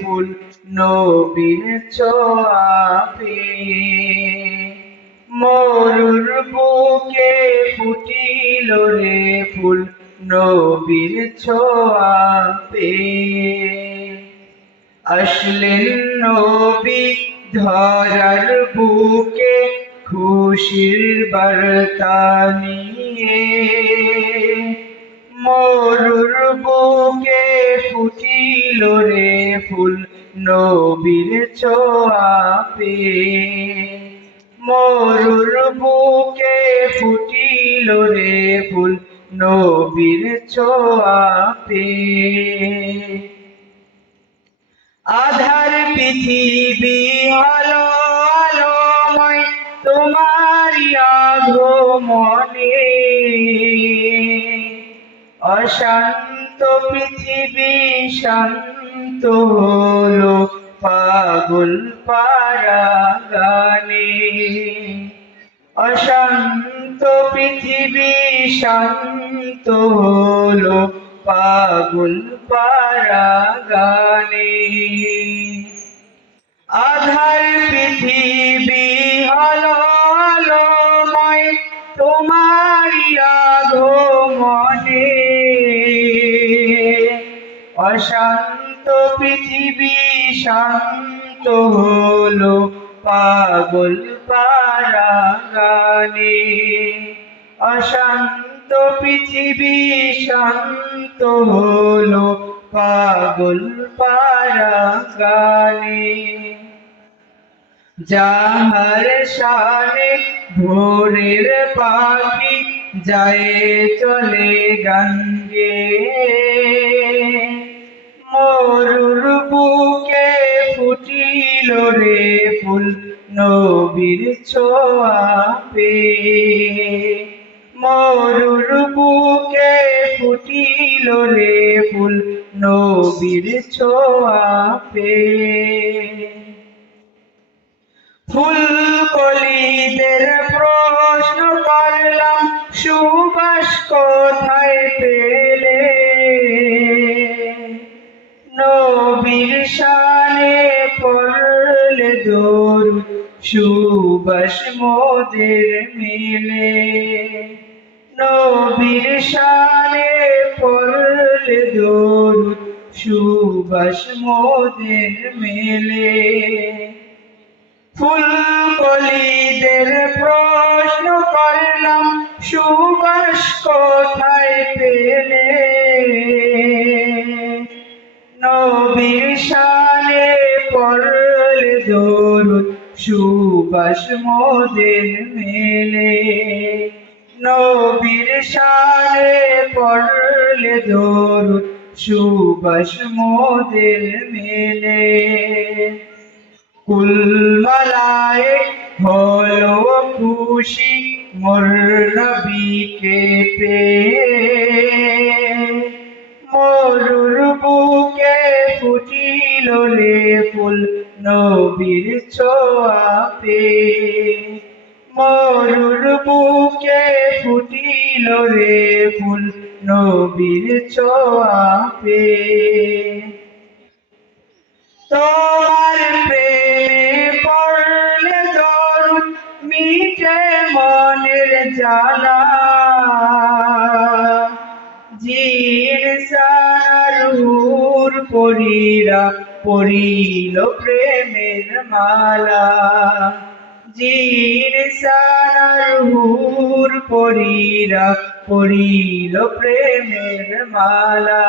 ফুল নবীর ছোঁয়া পেয়ে। মরুর বুকে ফুটিল রে ফুল নবীর ছোঁয়া পেয়ে। আসলেন নবী ধরার বুকে খুশির বার্তা নিয়ে। মরুর বুকে ফুটিল রে ফুল নবীর ছোঁয়া পেয়ে। মরুর বুকে ফুটিল রে ফুল নবীর ছোঁয়া পেয়ে। আধার পৃথিবী হলো আলোময় তোমারই আগমনে। অশান্ত পৃথিবী শান্ত হলো পাগল পারা গানে। অশান্ত পৃথিবী শান্ত হলো পাগল পারা গানে। আধার পৃথিবী হলো আলোময় তোমারই আগমনে। অশান্ত পৃথিবী শান্ত হলো পাগল পারা গানে। অশান্ত পৃথিবী শান্ত হলো পাগল পারা গানে। যাহার শানে ভোরের পাখি যায় চলে গান গেয়ে। মরুর বুকে ফুটিল রে ফুল নবীর ছোঁয়া পেয়ে। মরুর বুকে ফুটিল রে ফুল নবীর ছোঁয়া পেয়ে। ফুলকলিদের প্রশ্ন করলাম সুবাস কোথায় পেলে। নবীর শানে পড়লে দরুদ সুবাস মোদের মেলে। নবীর শানে পড়লে দরুদ সুবাস মোদের মেলে। ফুলকলিদের প্রশ্ন করলাম সুবাস কোথায় পেলে। নবীর শানে পড়লে দরুদ সুবাস মোদের মেলে। নবীর শানে পড়লে দরুদ সুবাস মোদের মেলে। কুল মালায়েক হলো খুশি মোর নবীকে পেয়ে। মরুর বুকে ফুটিল রে ফুল নবীর ছোঁয়া পেয়ে। মরুর বুকে ফুটিল রে ফুল নবীর ছোঁয়া পেয়ে। তোমার প্রেমে পড়লে দরুদ মিটে মনের জ্বালা। জিন সার হুর পরীরা পরিল প্রেমের মালা। জিন সার হুর পরীরা পরিল প্রেমের মালা।